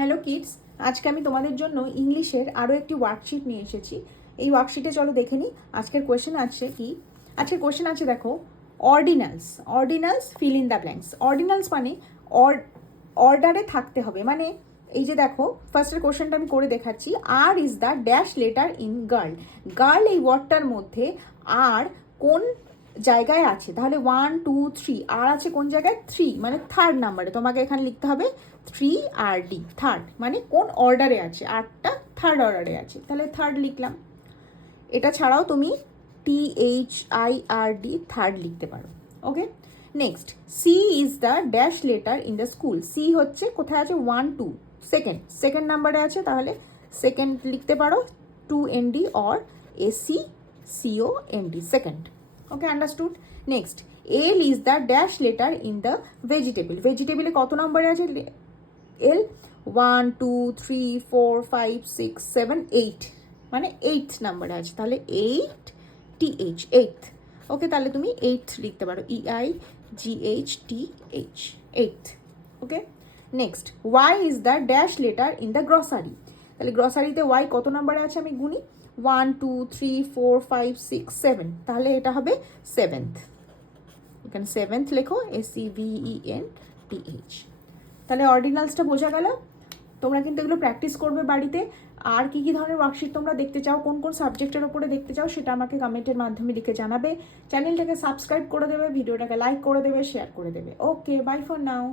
Hello kids, আজকে আমি তোমাদের জন্য ইংলিশের আরও একটি ওয়ার্কশিট নিয়ে এসেছি। এই ওয়ার্কশিটে চলো দেখে নিই আজকের কোয়েশ্চেন আছে কি। আজকের কোয়েশ্চেন আছে দেখো, অর্ডিনালস। অর্ডিনালস ফিল ইন দ্য ব্ল্যাঙ্কস। অর্ডিনালস মানে অর্ডারে থাকতে হবে, মানে এই যে দেখো ফার্স্টের কোশ্চেনটা আমি করে দেখাচ্ছি। R is the dash letter in girl. Girl এই ওয়ার্ডটার মধ্যে আর কোন জায়গায় আছে? তাহলে 1 2 3 আর আছে কোন জায়গায়? 3 মানে থার্ড নাম্বারে। তোমাকে এখানে লিখতে হবে 3RD, থার্ড মানে কোন অর্ডারে আছে, আরটা থার্ড অর্ডারে আছে, তাহলে থার্ড লিখলাম। এটা ছাড়াও তুমি THIRD থার্ড লিখতে পারো। Okay, next, C is the dash letter in the school. C হচ্ছে কোথায় আছে? 1 2 সেকেন্ড নাম্বারে আছে, তাহলে সেকেন্ড লিখতে পারো 2ND or ACCOND, second. Okay, understood. Next, L is the dash letter in the vegetable. ভেজিটেবলে কত নম্বরে আছে এল? 1 2 3 4 5 6 7 8, মানে 8th নাম্বারে আছে, তাহলে 8TH, 8th। ওকে, তাহলে তুমি 8th লিখতে পারো, EIGHTH, 8th। Okay, next, Y is the dash letter in the grocery. তাহলে গ্রসারিতে ওয়াই কত নম্বরে আছে আমি গুনি, 1 2 3 4 5 6 7, তাহলে এটা হবে 7th। এখানে 7th লেখো, SEVENTH। তাহলে অর্ডিনালসটা বোঝা গেল। তোমরা কিন্তু এগুলো প্র্যাকটিস করবে বাড়িতে। আর কি কি ধরনের ওয়ার্কশিট তোমরা দেখতে চাও, কোন কোন সাবজেক্টের ওপরে দেখতে চাও, সেটা আমাকে কমেন্টের মাধ্যমে লিখে জানাবে। চ্যানেলটাকে সাবস্ক্রাইব করে দেবে, ভিডিওটাকে লাইক করে দেবে, শেয়ার করে দেবে। ওকে, বাই ফর নাও।